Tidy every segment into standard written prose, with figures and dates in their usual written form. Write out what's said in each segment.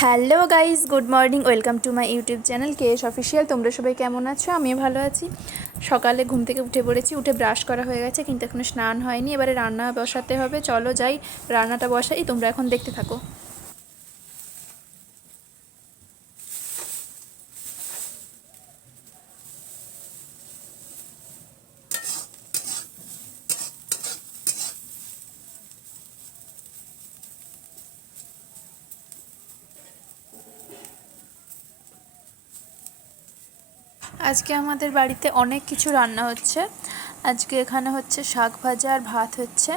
Hello guys, good morning. Welcome to my YouTube channel KS official. তোমরা সবাই কেমন আছো? আমিও ভালো আছি। সকালে ঘুম থেকে উঠে পড়েছি, উঠে ব্রাশ করা হয়ে গেছে, কিন্তু এখনও স্নান হয়নি। এবারে রান্না বসাতে হবে। চলো যাই, রান্নাটা বসাই, তোমরা এখন দেখতে থাকো। আজকে আমাদের বাড়িতে অনেক কিছু রান্না হচ্ছে। আজকে এখানে হচ্ছে শাক ভাজা আর ভাত হচ্ছে।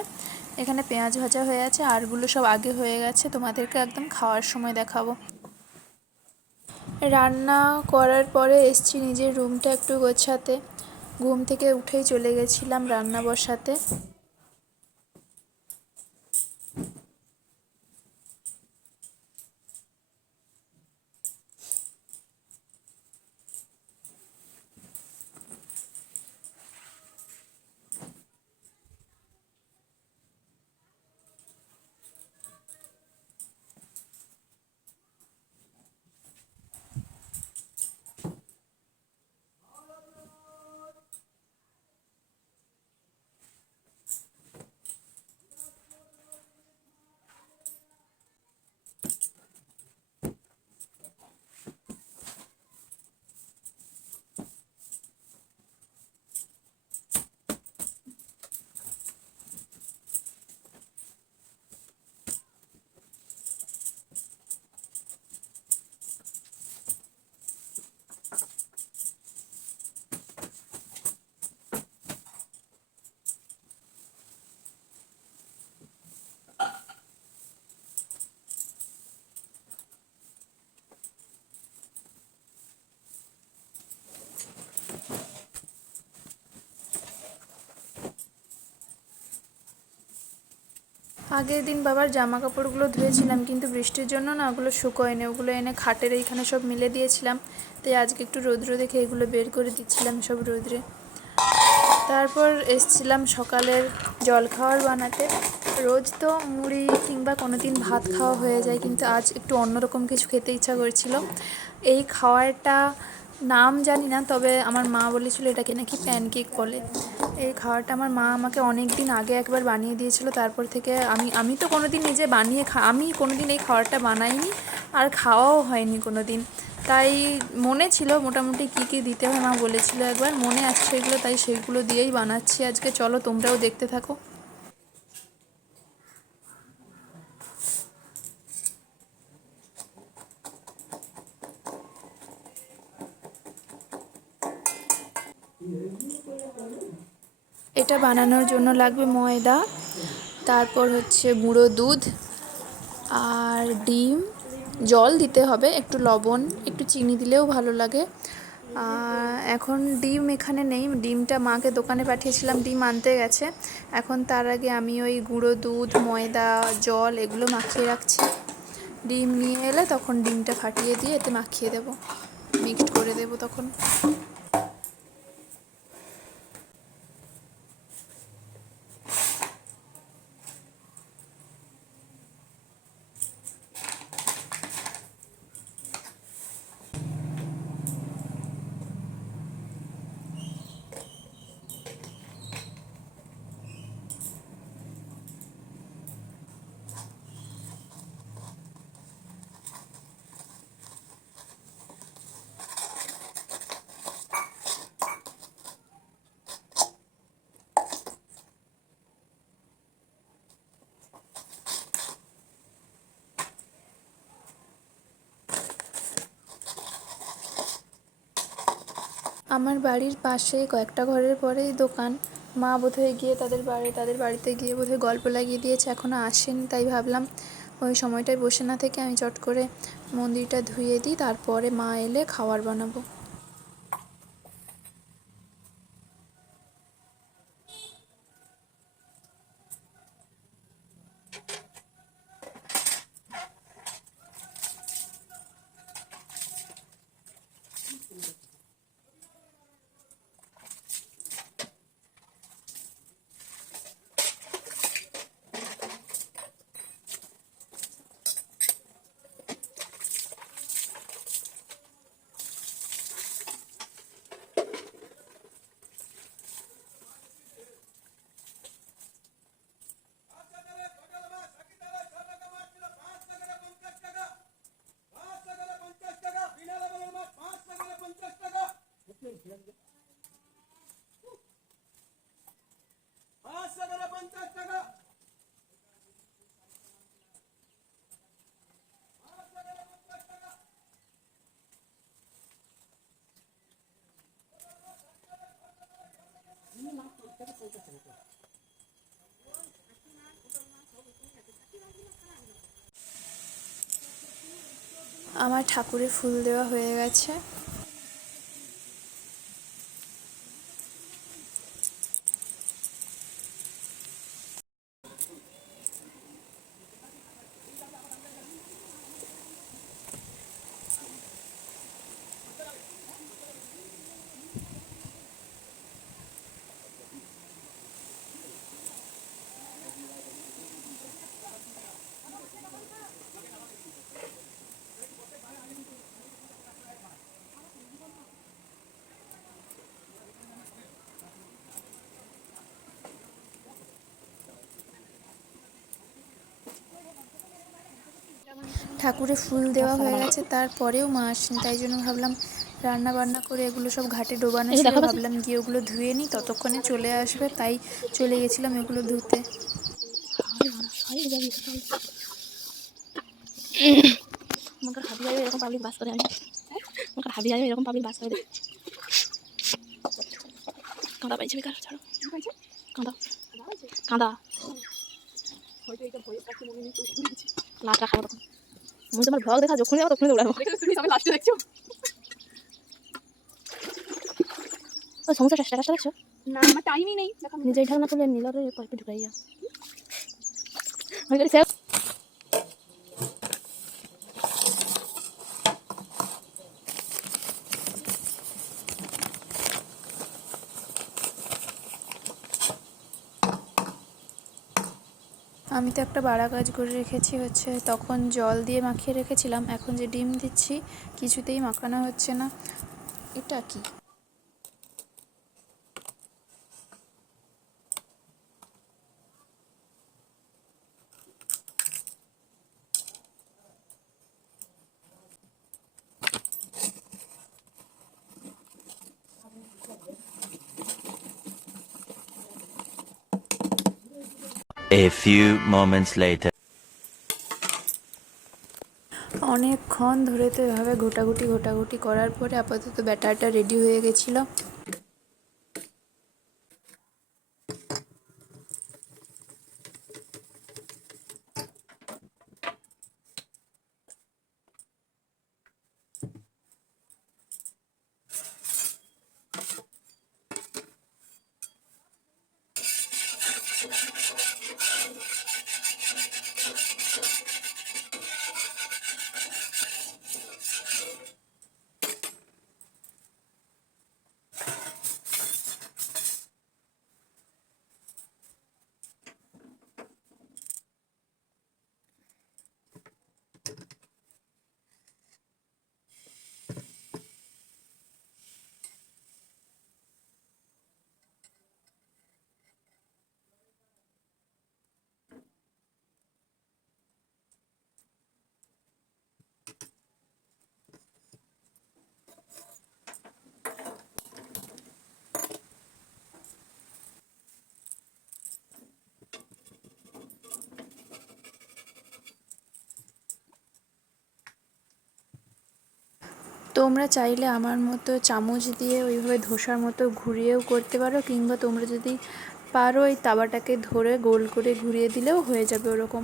এখানে পেঁয়াজ ভাজা হয়ে আছে, আরগুলো সব আগে হয়ে গেছে, তোমাদেরকে একদম খাওয়ার সময় দেখাবো। রান্না করার পরে এসছি নিজের রুমটা একটু গোছাতে। ঘুম থেকে উঠেই চলে গেছিলাম রান্না বসাতে। আগের দিন বাবার জামা কাপড়গুলো ধুয়েছিলাম, কিন্তু বৃষ্টির জন্য না ওগুলো শুকোয়নি। ওগুলো এনে খাটের এইখানে সব মিলে দিয়েছিলাম। তাই আজকে একটু রৌদ্র দেখে এগুলো বের করে দিচ্ছিলাম সব রৌদ্রে। তারপর এসছিলাম সকালের জলখাবার বানাতে। রোজ তো মুড়ি কিংবা কোনো দিন ভাত খাওয়া হয়ে যায়, কিন্তু আজ একটু অন্যরকম কিছু খেতে ইচ্ছা করছিল। এই খাওয়ারটা নাম জানি না, তবে আমার মা বলেছিল এটাকে নাকি প্যানকেক বলে। এই খাওয়ারটা আমার মা আমাকে অনেক দিন আগে একবার বানিয়ে দিয়েছিল। তারপর থেকে আমি তো কোনো দিন নিজে বানিয়ে আমি কোনো দিন এই খাওয়ারটা বানাইনি, আর খাওয়াও হয়নি কোনো দিন। তাই মনে ছিল মোটামুটি কী কী দিতে হয়, মা বলেছিল একবার, মনে আছে সেগুলো, তাই সেইগুলো দিয়েই বানাচ্ছি আজকে। চলো তোমরাও দেখতে থাকো। এটা বানানোর জন্য লাগবে ময়দা, তারপর হচ্ছে গুঁড়ো দুধ আর ডিম, জল দিতে হবে, একটু লবণ, একটু চিনি দিলেও ভালো লাগে। এখন ডিম এখানে নেই, ডিমটা মাকে দোকানে পাঠিয়েছিলাম, ডিম আনতে গেছে। এখন তার আগে আমি ওই গুঁড়ো দুধ, ময়দা, জল এগুলো মাখিয়ে রাখছি। ডিম নিয়ে এলে তখন ডিমটা ফাটিয়ে দিয়ে এতে মাখিয়ে দেবো, মিক্সড করে দেবো তখন। আমার বাড়ির পাশে কয়েকটা ঘরের পরেই দোকান। মা বোধহয় গিয়ে তাদের বাড়িতে গিয়ে বোধহয় গল্প লাগিয়ে দিয়েছে, এখনও আসেনি। তাই ভাবলাম ওই সময়টায় বসে না থেকে আমি চট করে মন্দিরটা ধুয়ে দিই, তারপরে মা এলে খাবার বানাবো। আমার ঠাকুরে ফুল দেওয়া হয়ে গেছে। ঠাকুরে ফুল দেওয়া হয়ে গেছে, তারপরেও মা আসেনি, তাই জন্য ভাবলাম রান্না বান্না করে এগুলো সব ঘাটে ডোবানো ছিল, ভাবলাম গিয়ে ওগুলো ধুয়ে নিই, ততক্ষণে চলে আসবে, তাই চলে গেছিলাম এগুলো ধুতে। এরকম পাবলিক বাস করে আমি হাবি যাবে এরকম পাবলিক বাস করে কাঁদা পাইছে বেকার ছাড়ো কাঁদা কাঁদা লাট রাখাবো তখন মনে তোমার ভ্লগ দেখা যখন যাবো তখন দৌড়াবো লাস্টে দেখছো ওই সমস্যাটা স্ট্যাটাসটা দেখছো না আমার টাইমই নেই নিজেই ঢাকনা তুলে নিলারে পাইপে ঢুকাইয়া আমি সেভ আমি তো একটা বাড়া কাজ করে রেখেছি, হচ্ছে তখন জল দিয়ে মাখিয়ে রেখেছিলাম, এখন যে ডিম দিচ্ছি কিছুতেই মাখানো হচ্ছে না, এটা কি? A few moments later. অনেকক্ষণ ধরে তো এভাবে ঘোটাঘুটি করার পরে আপাতত ব্যাটারটা রেডি হয়ে গেছিলো। তোমরা চাইলে আমার মতো চামচ দিয়ে ওইভাবে ধোসার মতো ঘুরিয়েও করতে পারো, কিংবা তোমরা যদি পারো ওই তাওয়াটাকে ধরে গোল করে ঘুরিয়ে দিলেও হয়ে যাবে ওরকম।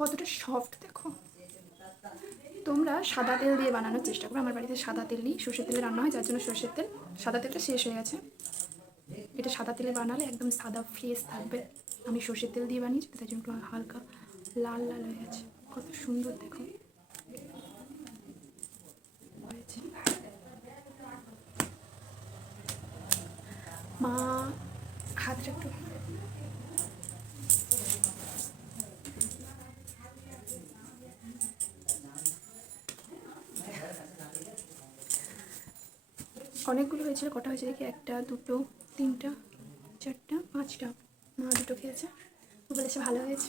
কতটা সফট দেখো। তোমরা সাদা তেল দিয়ে বানানোর চেষ্টা করো। আমার বাড়িতে সাদা তেল নেই, সর্ষের তেলে রান্না হয়, যার জন্য সর্ষের তেল, সাদা তেলটা শেষ হয়ে গেছে। এটা সাদা তেলে বানালে একদম সাদা ফ্রেশ থাকবে। আমি সর্ষের তেল দিয়ে বানিয়েছি, তাই জন্য একটু হালকা লাল লাল হয়ে গেছে। কত সুন্দর দেখো হয়েছে। মা হাতটা একটু অনেকগুলো হয়েছিল। কটা হয়েছে দেখি, 1 2 3 4 5টা। মা 2টো খেয়েছে, বলেছে ভালো হয়েছে।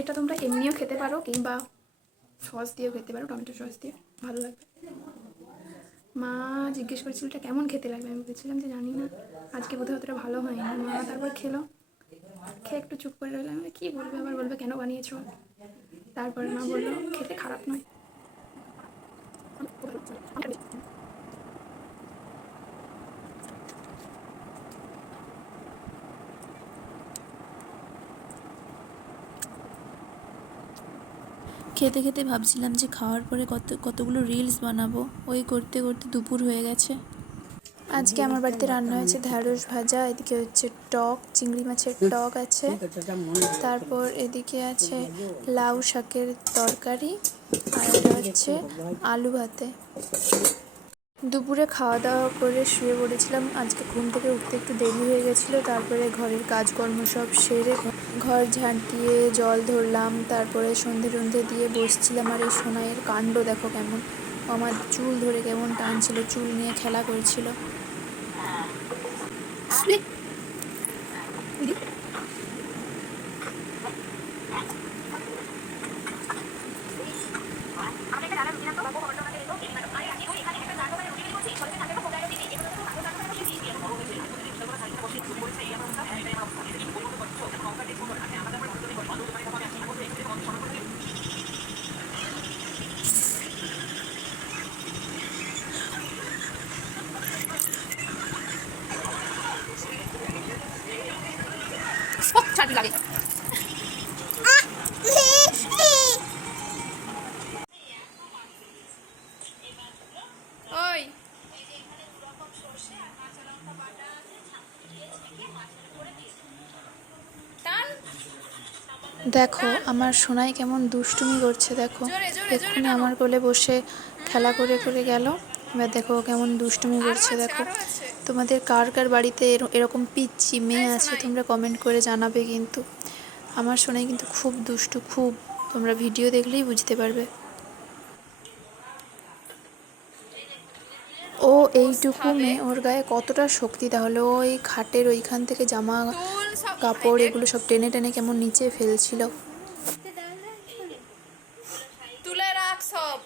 এটা তোমরা এমনিও খেতে পারো কিংবা সস দিয়েও খেতে পারো, টমেটো সস দিয়ে ভালো লাগবে। মা জিজ্ঞেস করেছিল এটা কেমন খেতে লাগবে, আমি বলেছিলাম যে জানি না, আজকে বোধহয় অতটা ভালো হয়নি। মা তারপর খেলো, খেয়ে একটু চুপ করে রইলাম, কী বলবে আবার, বলবে কেন বানিয়েছো। তারপরে মা বললো খেতে খারাপ নয়। খেতে খেতে ভাবছিলাম যে খাওয়ার পরে কতগুলো রিলস বানাবো, ওই করতে করতে দুপুর হয়ে গেছে। আজকে আমার বাড়িতে রান্না হয়েছে ঢ্যাঁড়স ভাজা, এদিকে হচ্ছে টক, চিংড়ি মাছের টক আছে, তারপর এদিকে আছে লাউ শাকের তরকারি, আর এটা হচ্ছে আলু ভাতে। দুপুরে খাওয়া দাওয়া করে শুয়ে পড়েছিলাম। আজকে ঘুম থেকে উঠতে একটু দেরি হয়ে গেছিলো। তারপরে ঘরের কাজকর্ম সব সেরে ঘর ঝাঁট দিয়ে জল ধরলাম, তারপরে সন্ধে দিয়ে বসছিলাম। আর এই সোনাইয়ের কাণ্ড দেখো কেমন, আমার চুল ধরে কেমন টানছিল, চুল নিয়ে খেলা করছিল। লাগে ওই দেখো আমার সোনাই কেমন দুষ্টুমি করছে, দেখো এক্ষুনি আমার কোলে বসে খেলা করে করে গেল। এবার দেখো কেমন দুষ্টুমি করছে। দেখো তোমাদের কার কার বাড়িতে এরকম পিচ্চি মেয়ে আছে তোমরা কমেন্ট করে জানাবে। কিন্তু আমার সোনাই কিন্তু খুব দুষ্টু, খুব, তোমরা ভিডিও দেখলেই বুঝতে পারবে। ও এইটুকু মেয়ে, ওর গায়ে কতটা শক্তি, তাহলে ওই খাটের ওইখান থেকে জামা কাপড় এগুলো সব টেনে টেনে কেমন নিচে ফেলছিল। তুলে রাখ সব।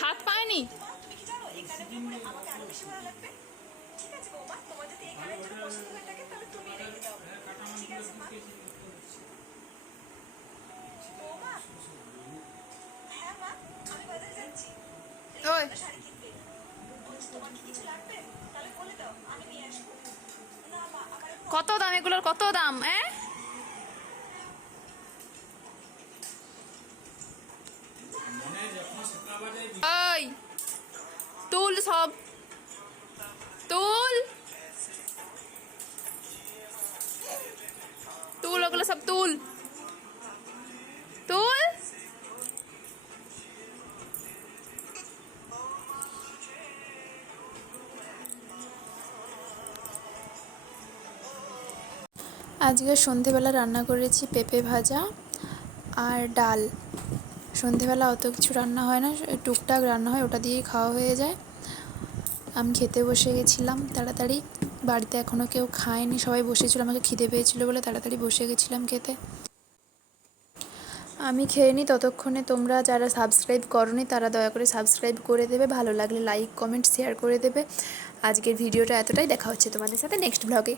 হাত পায়নি। ওই কত দাম এগুলোর, কত দাম? ওই তুল সব, তুল তুল ওগুলো সব তুল, তুল। আজকে সন্ধেবেলা রান্না করেছি পেঁপে ভাজা আর ডাল। সন্ধেবেলা অত কিছু রান্না হয় না, টুকটাক রান্না হয়, ওটা দিয়েই খাওয়া হয়ে যায়। আমি খেতে বসে গেছিলাম তাড়াতাড়ি, বাড়িতে এখনও কেউ খায়নি, সবাই বসেছিল, আমাকে খিদে পেয়েছিল বলে তাড়াতাড়ি বসে গেছিলাম খেতে। আমি খেয়ে নিই, ততক্ষণে তোমরা যারা সাবস্ক্রাইব করোনি তারা দয়া করে সাবস্ক্রাইব করে দেবে, ভালো লাগলে লাইক কমেন্ট শেয়ার করে দেবে। আজকের ভিডিওটা এতটাই, দেখা হচ্ছে তোমাদের সাথে নেক্সট ব্লগে।